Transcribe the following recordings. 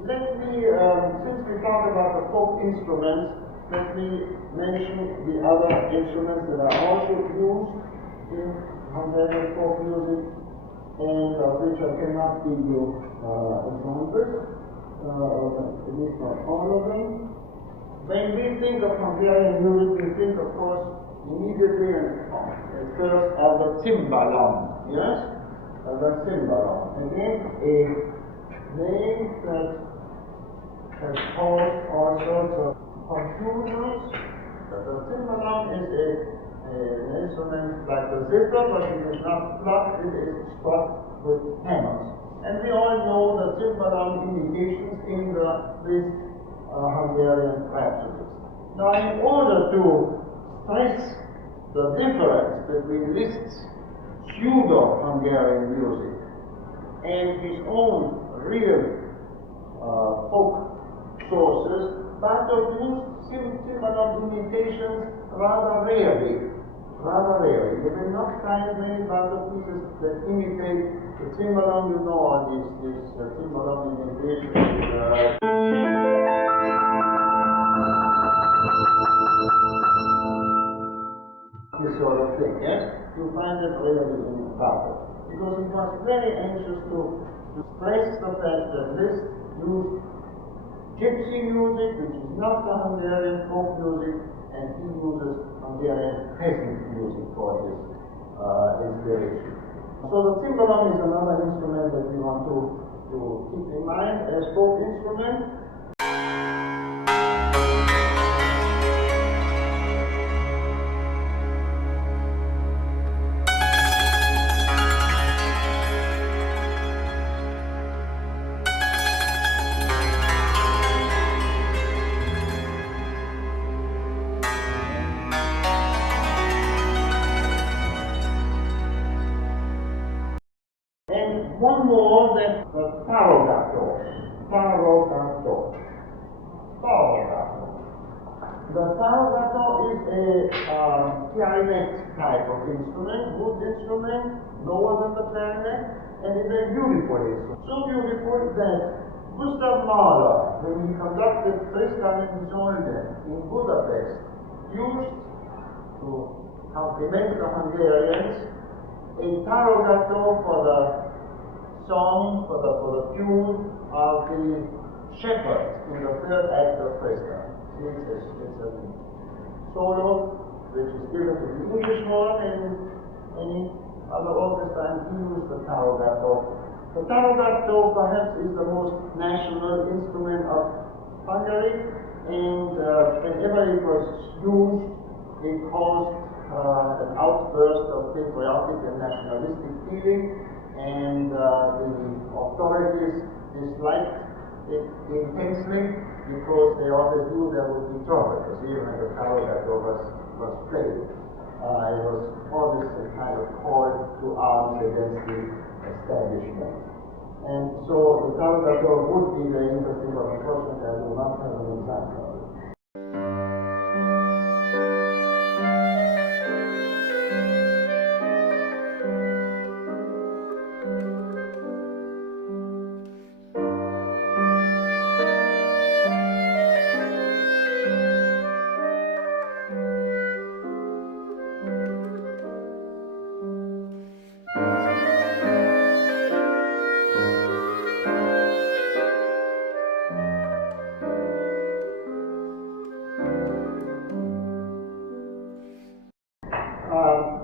Let me, since we talked about the folk instruments, let me mention the other instruments that are also used in Hungarian folk music, and of which I cannot give you examples, at least not all of them. When we think of Hungarian music, we think, of course, immediately and at first of the cimbalom, yes? The cimbalom. Again, a name that has caused all sorts of confusions. The cimbalom is an instrument like the zither, but it is not plucked, it is struck with hammers. And we all know the cimbalom indications in the list Hungarian rhapsodies. Now, in order to stress the difference between Liszt's pseudo-Hungarian music and his own real folk sources, Bartok used cimbalom imitations rather rarely. You will not find many Bartok pieces that imitate the cimbalom. You know all these cimbalom imitations. This sort of thing, yes? You find it rarely in Bartok. Because he was very anxious to stress the fact that Liszt used gypsy music, which is not the Hungarian folk music, and he uses Hungarian peasant music for his inspiration. So the cimbalom is another instrument that we want to keep in mind as folk instrument. One more, that the tarogato. The tarogato is a clarinet type of instrument, wood instrument, lower than the clarinet, and it's a beautiful instrument. So beautiful that Gustav Mahler, when he conducted Tristan and Isolde in Budapest, used to compliment the Hungarians a tarogato for the song, for the tune of the shepherd in the third act of Tristan. It's a solo which is given to the English horn and any other orchestra, and he used the tarogato. The tarogato perhaps is the most national instrument of Hungary, and whenever it was used, it caused an outburst of patriotic and nationalistic feeling, and the authorities disliked it intensely because they always knew there would be trouble, because even when the tarogato was played, it was always a kind of call to arms against the establishment. And so the tarogato would be very interesting, but unfortunately I do not have an example of it.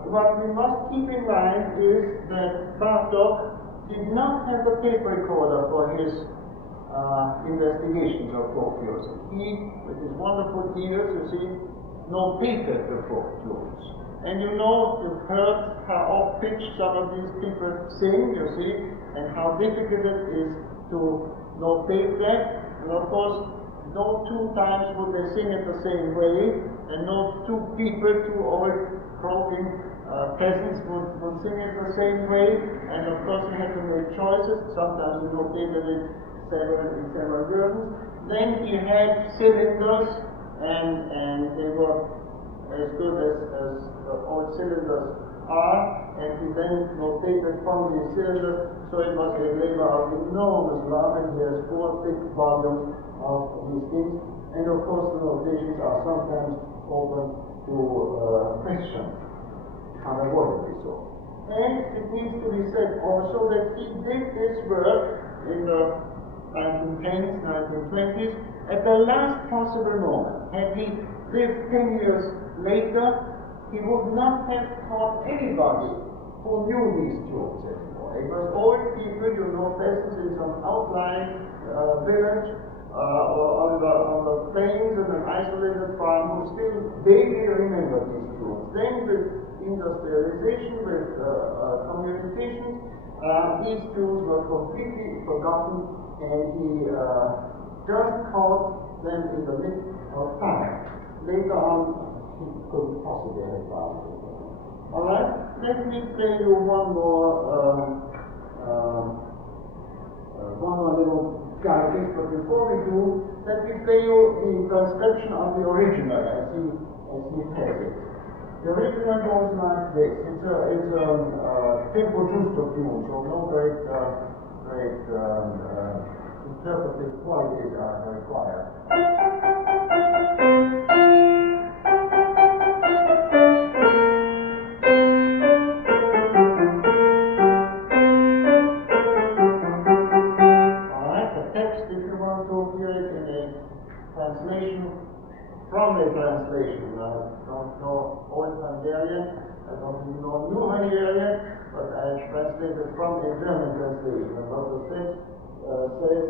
What we must keep in mind is that Bartok did not have a tape recorder for his investigations of folk music. He, with his wonderful ears, you see, notated the folk tunes. And you know, you've heard how off-pitch some of these people sing, you see, and how difficult it is to notate that. And of course, no two times would they sing it the same way, and no two people, two old croaking peasants would sing it the same way, and of course you had to make choices. Sometimes you notated it in several versions. Then he had cylinders, and they were as good as old cylinders and he then notated from these series, so it was a labor of enormous love, and he has 4 thick volumes of these things, and of course the notations are sometimes open to question, unavoidably so. And it needs to be said also that he did this work in the 1910s, 1920s, at the last possible moment. Had he lived 10 years later, he would not have taught anybody who knew these tunes anymore. It was old people, peasants in some outlying village or on the plains in an isolated farm who still vaguely remember these tunes. Then with industrialization, with communications, these tunes were completely forgotten, and he just caught them in the midst of time. Later on, he couldn't possibly have found it. Alright, let me play you one more little piece, but before we do, let me play you the transcription of the original as he has it. The original goes like this. It's a tempo giusto tune, so no great interpretive qualities are required. Alright, the text, if you want to hear it in a translation, from a translation. I don't know Old Hungarian, I don't even know New Hungarian, but I translated from a German translation. And what the text says,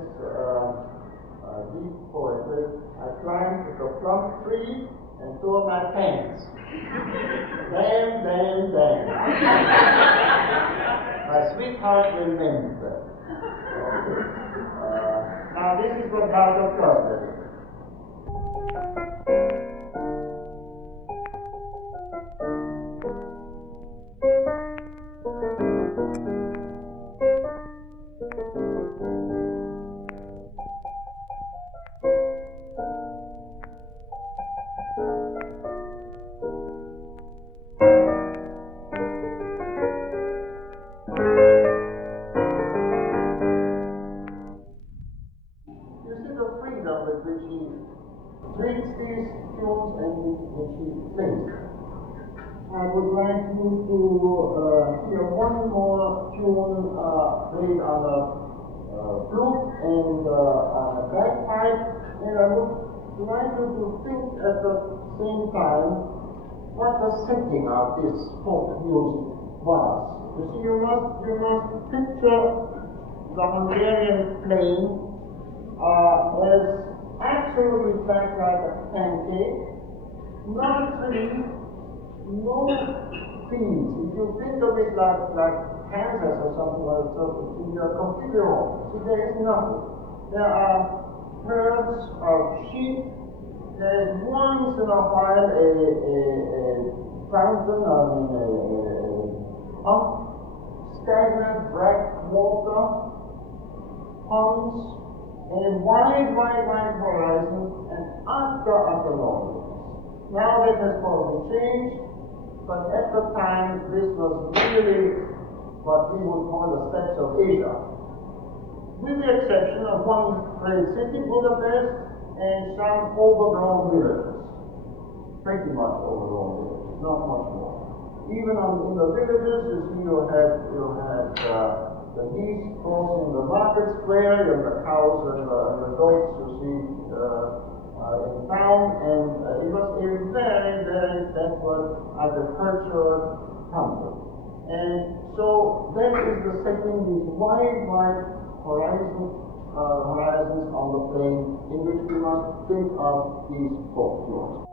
deep poetry, I climbed the plum tree and tore my pants. Damn, damn, damn. My sweetheart will mend them. Okay. Now this is what Bartok does with it. Treats these tunes and which he sings. I would like you to hear one more tune played on a flute and on a bagpipe, and I would like you to think at the same time what the setting of this folk music was. You see, you must picture the Hungarian plain as absolutely flat like a pancake, not a tree, no fields. If you think of it like Kansas or something like that, you are completely wrong. See, there is nothing. There are herds of sheep. There is once in a while a fountain, pump, stagnant black water, ponds, a wide horizon, and utter loneliness. Now that has probably changed, but at the time this was really what we would call the steppes of Asia. With the exception of one great city, Budapest, and some overgrown villages. Pretty much overgrown villages, not much more. Even in the villages, you see you had the geese crossing the market square, and the cows and the goats you see in town, and it was a very backward agricultural country. And so that is the setting, these wide horizons on the plain in which we must think of these folk tunes.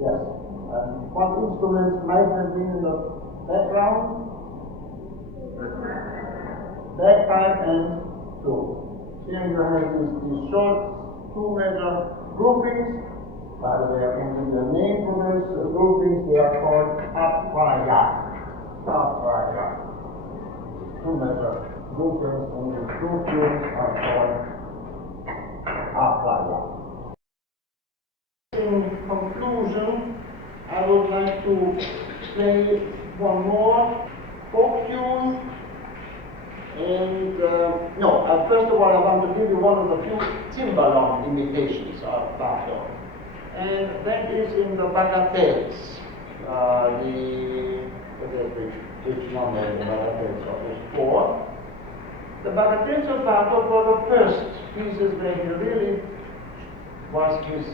Yes. And what instruments might have been in the background? Bagpipe and flute. Here you have these short two-measure groupings. By the way, I can give you a name for those groupings. They are called aphaya. Aphaya. Two-measure groupings, and the groupings are called aphaya. In conclusion, I would like to play one more folk tune. And first of all, I want to give you one of the few timbalom imitations of Bartok. And that is in the Bagatelles. Which number in the Bagatelles of is 4. The Bagatelles of Bartok were the first pieces where he really was his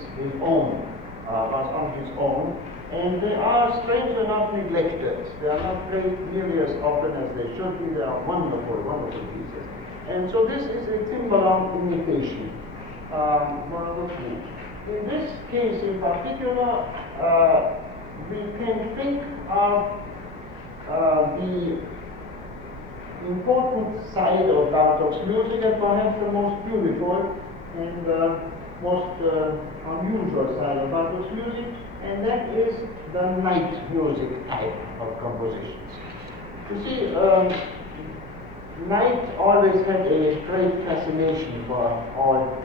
own, was on his own. And they are, strangely enough, neglected. They are not played nearly as often as they should be. They are wonderful, wonderful pieces. And so this is a timbalom imitation, one of the few. In this case in particular, we can think of the important side of Bartok's music, and perhaps the most beautiful and most unusual side of Bartok's music, and that is the night music type of compositions. You see, night always had a great fascination for all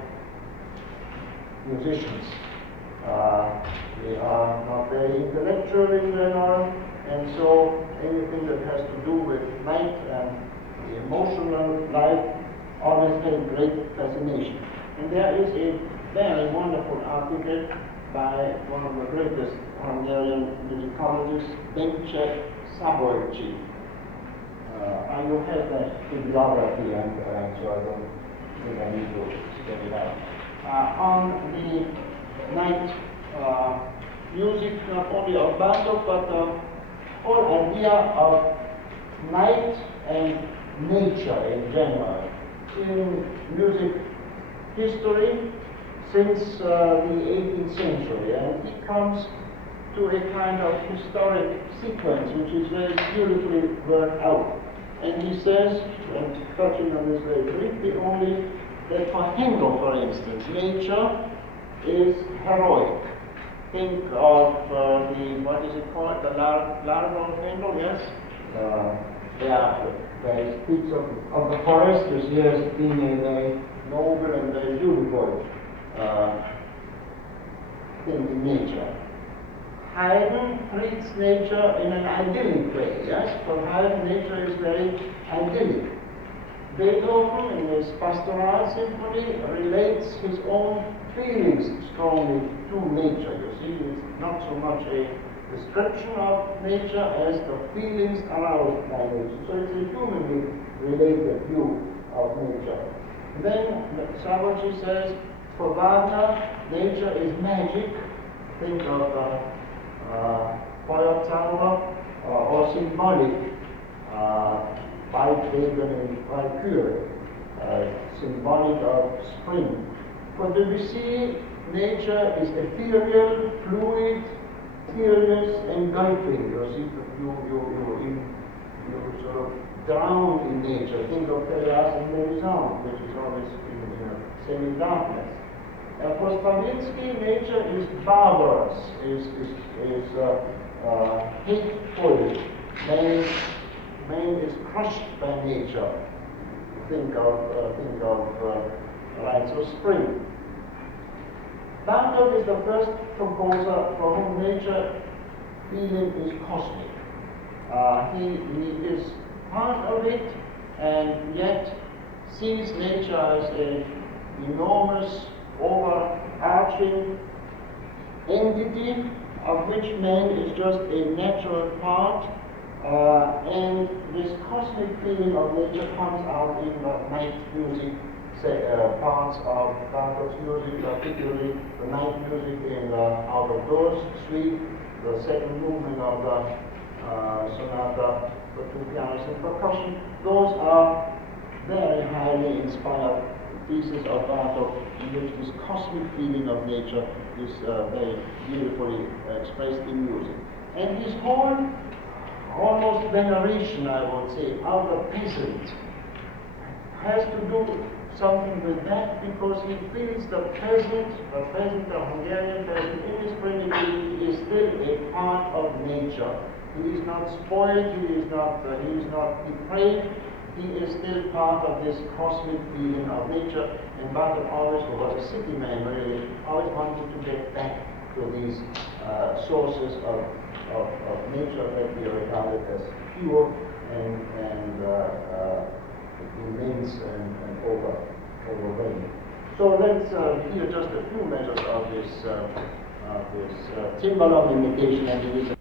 musicians. They are not very intellectual in general, and so anything that has to do with night and the emotional life always had great fascination. And there is a very wonderful article by one of the greatest Hungarian musicologists, Bencsek Szabolcsi. You have that bibliography, and so I don't think I need to spell it out. On the night music, not only of Bartok, but the whole idea of night and nature in general in music history since the 18th century. And he comes to a kind of historic sequence which is very beautifully worked out. And he says, and touching on this very briefly only, that for Handel, for instance, nature is heroic. Think of what is it called, the Largo of Handel, yes? Where he speaks of the forest as being a very noble and very beautiful thing in nature. Haydn treats nature in an idyllic way, yes? For Haydn, nature is very idyllic. Beethoven, in his Pastoral Symphony, relates his own feelings strongly to nature. You see, it's not so much a description of nature as the feelings aroused by nature. So it's a humanly related view of nature. Then Szabolcsi says, for Wagner, nature is magic. Think of Feuerzauber or symbolic, Waldregen and Walküre, symbolic of spring. For Debussy, nature is ethereal, fluid, mysterious, engulfing. You see, you sort of drown in nature. Think of Teleas and Melisande, which is always in semi-darkness. For Stravinsky, nature is barbarous, is hateful. Man is crushed by nature. Think of rites of spring. Bartok is the first composer for whom nature feeling is cosmic. He is part of it, and yet sees nature as an enormous, overarching entity of which man is just a natural part, and this cosmic feeling of nature comes out in the night music parts of Bartok's music, particularly the night music in the Out of Doors Suite, the second movement of the sonata for two pianos and percussion. Those are very highly inspired pieces of Bartok in which this cosmic feeling of nature is very beautifully expressed in music. And his whole almost veneration, I would say, of the peasant has to do something with that, because he feels the peasant, the Hungarian peasant, in his primitivity is still a part of nature. He is not spoiled, he is not depraved, he is still part of this cosmic feeling of nature. And Bartok always, who was a city man really, always wanted to get back to these sources of nature that we regarded as pure and immense and overwhelming. So let's hear just a few measures of this timbalom imitation, and it is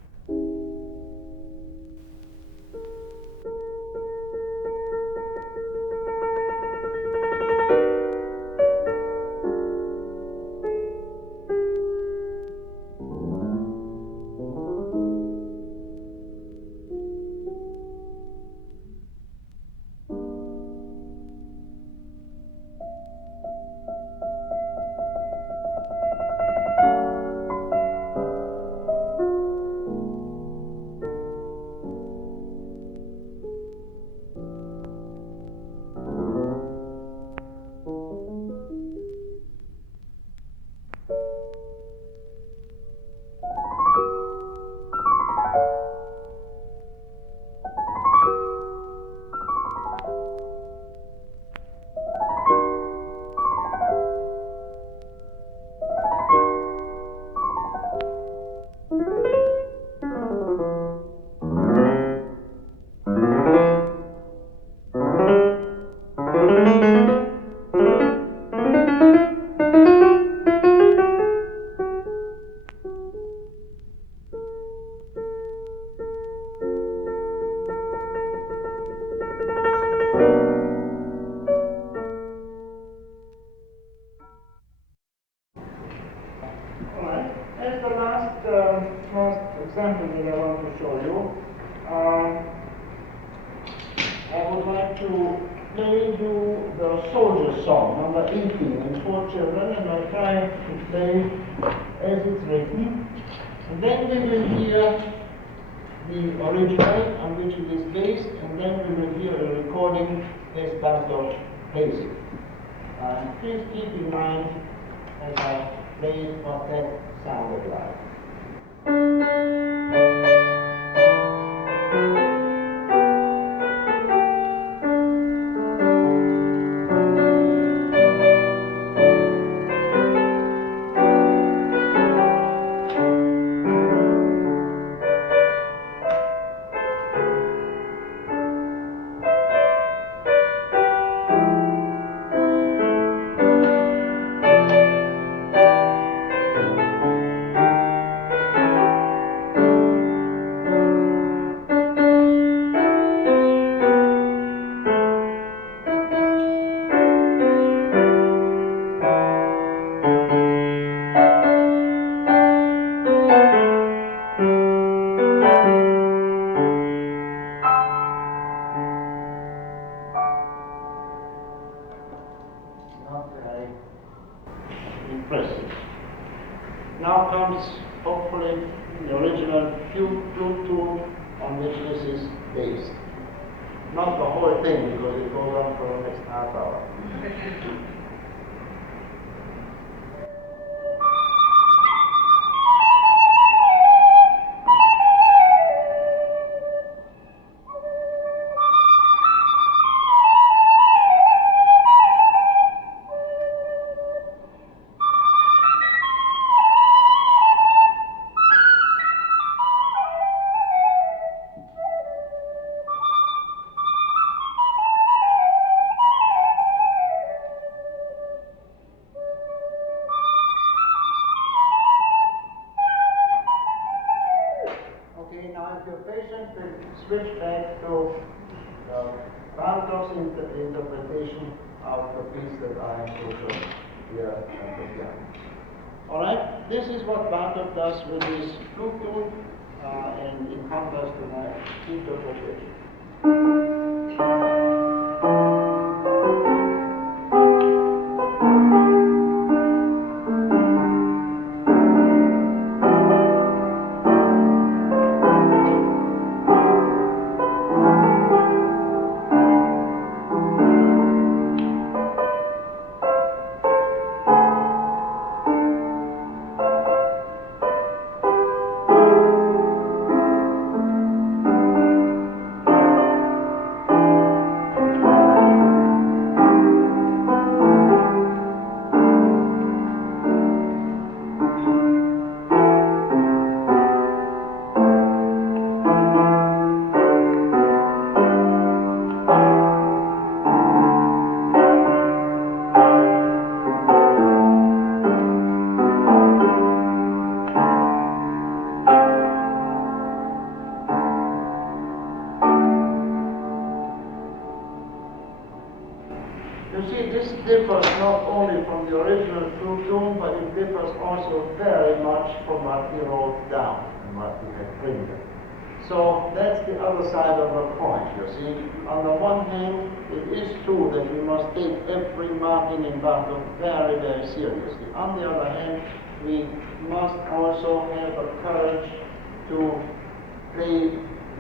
example that I want to show you. I would like to play you the Soldier Song, number 18, in 4 children, and I'll try to play as it's written. And then we will hear the original on which it is based, and then we will hear a recording as Bartok plays it. Please keep in mind as I play what that sounded like. Impressive. Now comes, hopefully, the original flute tune on which this is based. Not the whole thing, because it goes on for the next half hour. Now, if you're patient, we'll switch back to Bartok's interpretation of the piece that I am going to hear at the piano. All right, this is what Bartok does with his flute tune, and in contrast to my interpretation. You see, this differs not only from the original true tune, but it differs also very much from what he wrote down and what he had printed. So that's the other side of the coin, you see. On the one hand, it is true that we must take every marking in Bartok very, very seriously. On the other hand, we must also have the courage to play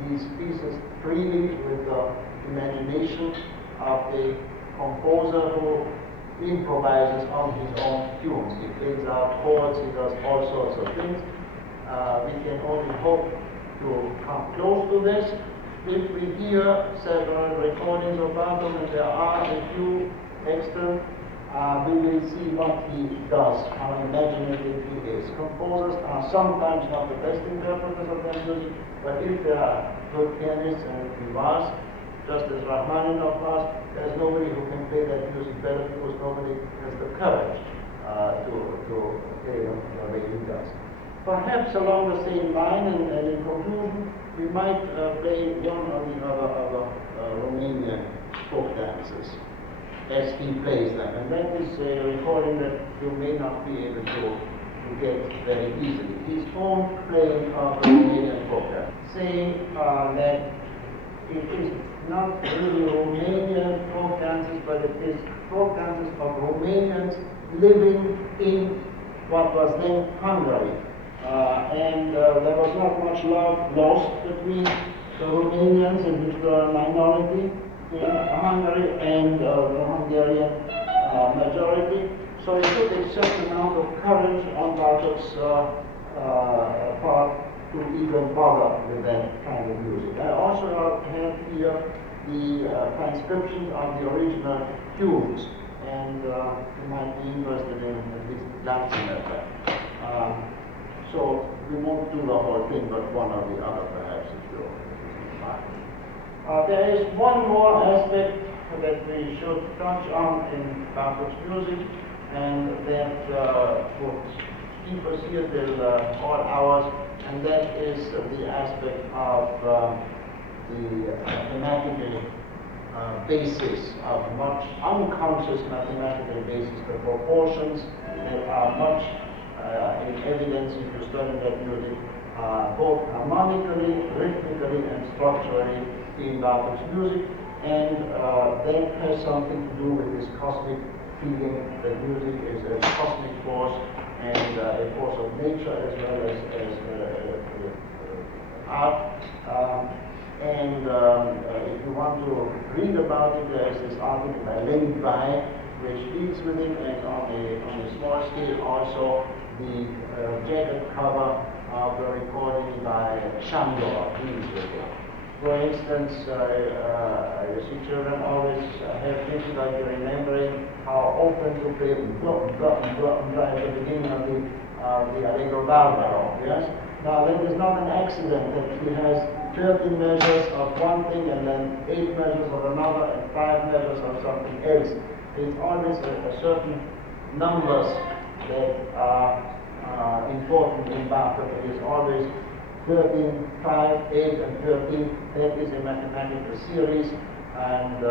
these pieces freely with the imagination of a composer who improvises on his own tunes. He plays out chords, he does all sorts of things. We can only hope to come close to this. If we hear several recordings of Bartok, and there are a few extant, we will see what he does, how imaginative he is. Composers are sometimes not the best interpreters of their music, but if they are good pianists, and he was, just as Rachmaninoff was, there's nobody who can play that music better because nobody has the courage to play them the way he does. Perhaps along the same line, and in conclusion, we might play one or the other of the Romanian folk dances as he plays them. And that is a recording that you may not be able to get very easily. His own playing of the Romanian folk dance, saying that it is not really Romanian folk dances, but it is folk dances of Romanians living in what was then Hungary. There was not much love lost between the Romanians, in which were a minority in Hungary, and the Hungarian majority. So it took a certain amount of courage on Bartok's part to even bother with that kind of music. I also have here the transcription of the original tunes, and you might be interested in at least glancing at that. So we won't do the whole thing, but one or the other perhaps if you like. There is one more aspect that we should touch on in Bartok's music, and that would keep us here till all hours, and that is the aspect of the mathematical basis of much unconscious mathematical basis, the proportions that are much in evidence if you study that music, both harmonically, rhythmically, and structurally in Bartok's music, and that has something to do with this cosmic feeling that music is a cosmic force and a force of nature as well as art. If you want to read about it, there is this article by Levi which deals with it, and on a small scale also the jacket cover of the recording by Shandor. For instance, you see children always have difficulty remembering how often to play at the beginning of the Allegro Barbaro. Yes? Now that is not an accident that he has 13 measures of one thing and then 8 measures of another and 5 measures of something else. It's always a certain numbers that are important in Bartok. It is always 13, 5, 8, and 13. That is a mathematical series, and it's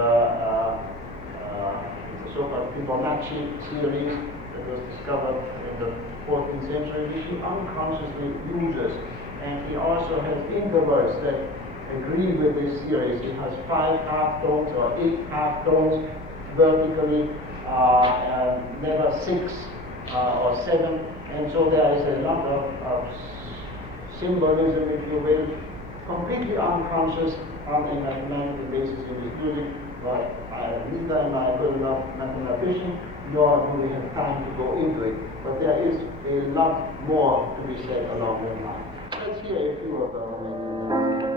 a so-called Fibonacci series that was discovered in the 14th century, which he unconsciously uses. And he also has intervals that agree with this series. It has 5 half tones or 8 half tones vertically, never 6 or 7, and so there is a lot of symbolism, if you will, completely unconscious on a mathematical basis in his music. But neither am I a good enough mathematician, nor do we have time to go into it. But there is a lot more to be said along that line. Let's hear a few of the Romanian.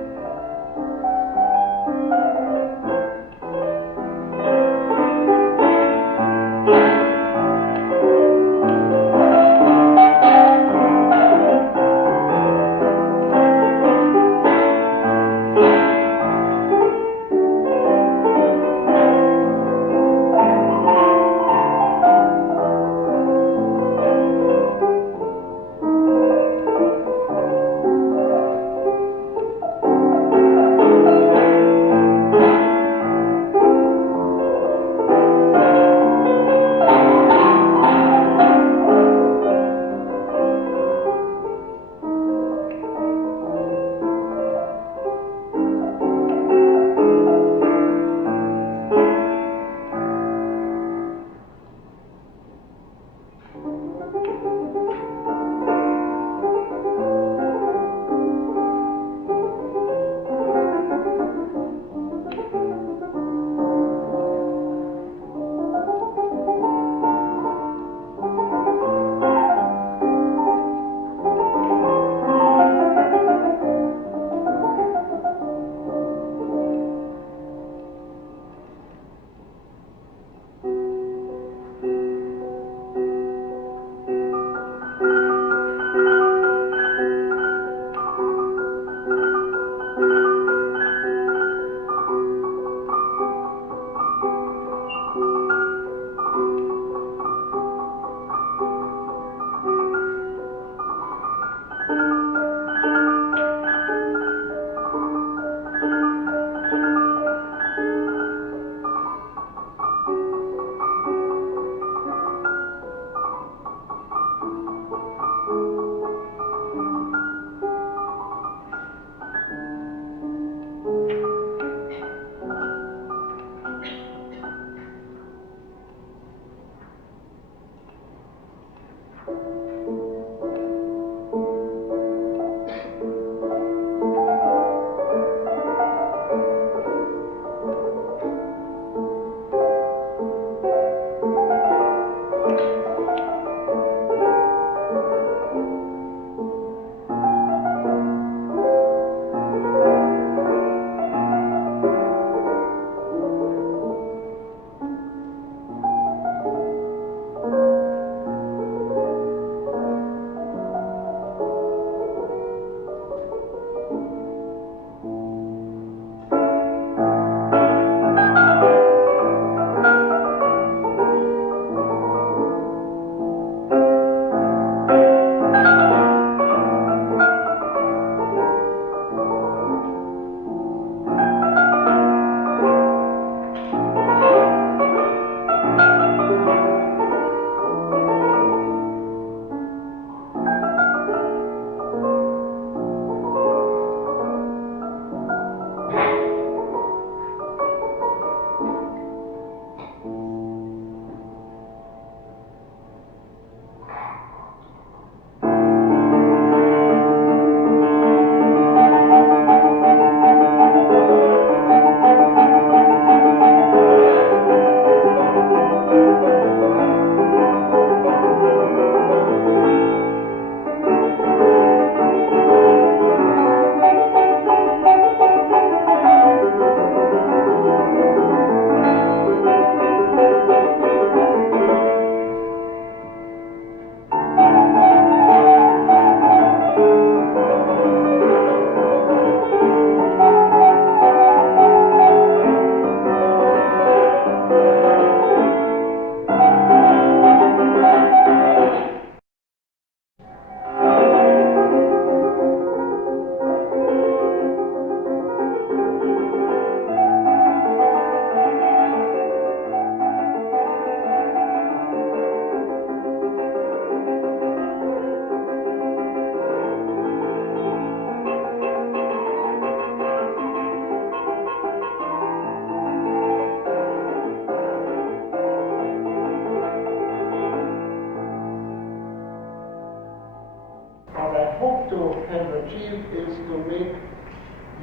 hope to have achieved is to make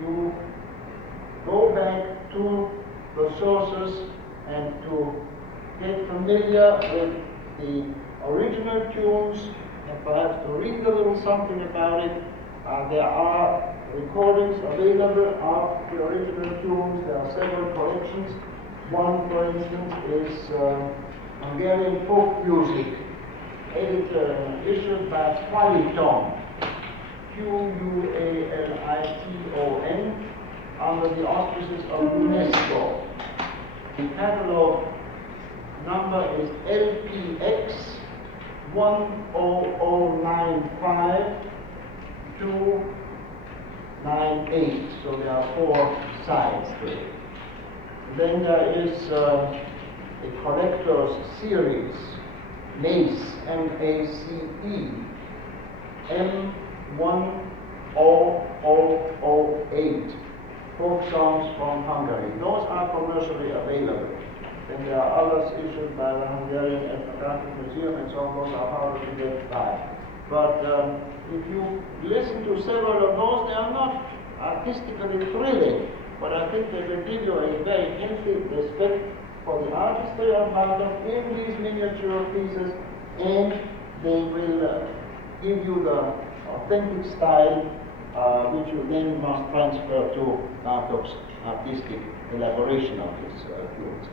you go back to the sources and to get familiar with the original tunes and perhaps to read a little something about it. There are recordings available of the original tunes. There are several collections. One, for instance, is Hungarian folk music, issued by Qualiton, Qualiton, under the auspices of UNESCO. The catalog number is LPX 10095-298. So there are 4 sides to it. Then there is a collector's series, MACE, M-A-C-E, M1008, folk songs from Hungary. Those are commercially available. Then there are others issued by the Hungarian Ethnographic Museum and so on. Those are harder to get by. But if you listen to several of those, they are not artistically thrilling, but I think they will give you a very healthy respect for the artistry of Bartok in these miniature pieces, and they will give you the authentic style which you then must transfer to Bartok's artistic elaboration of his tunes.